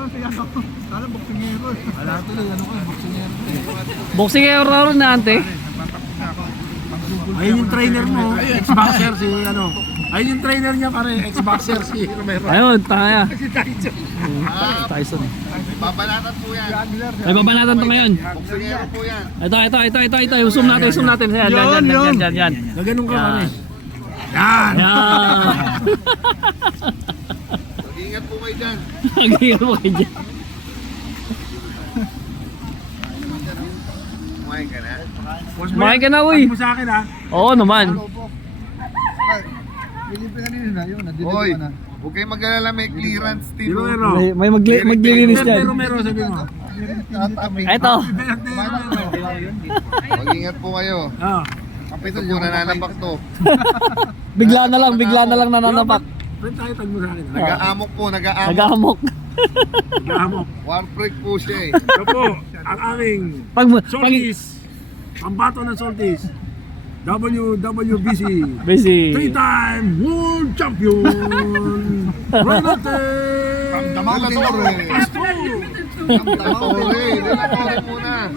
pa siya ako. Sana boksingero eh. Wala tuloy, ano ko, boksingero. Boxingero rin na ante. Ayun yung trainer mo, ex-boxer si ano. Ayun yung trainer niya pare, ex-boxer si Romero. Ayun, taya. Si Tyson. Tyson. Babalatan po yan. Ay, babanatan to ngayon. Boksingero po yan. Ito. Zoom natin. Yan. Gaganon ka Yan. pare. Yan! Yan. Mag-iingat po kayo dyan. Nagigil mo kayo dyan. Kumain ka na. Kumain ka na, uy. Mo sa akin ha. Oo naman. Pilipin kanina na yun. Hoy, huwag kayong mag-alala, may clearance Si team. Romero. May maglilinis Birthday dyan. Romero sabi mo. Ito. Birthday Romero. Mag-ingat po kayo. Ah. Ito po nananapak to. Bigla na lang nananapak. Friend tayo tag mo sa akin. Nag-aamok po, nag-aamok. Nag-amok. Nag-aamok. One break po siya eh. Ito po, ang aming Pag Salties. Pambato ng Salties. WWBC. busy. 3-time World Champion. Renate. From the mountain. From the mountain. From the mountain muna.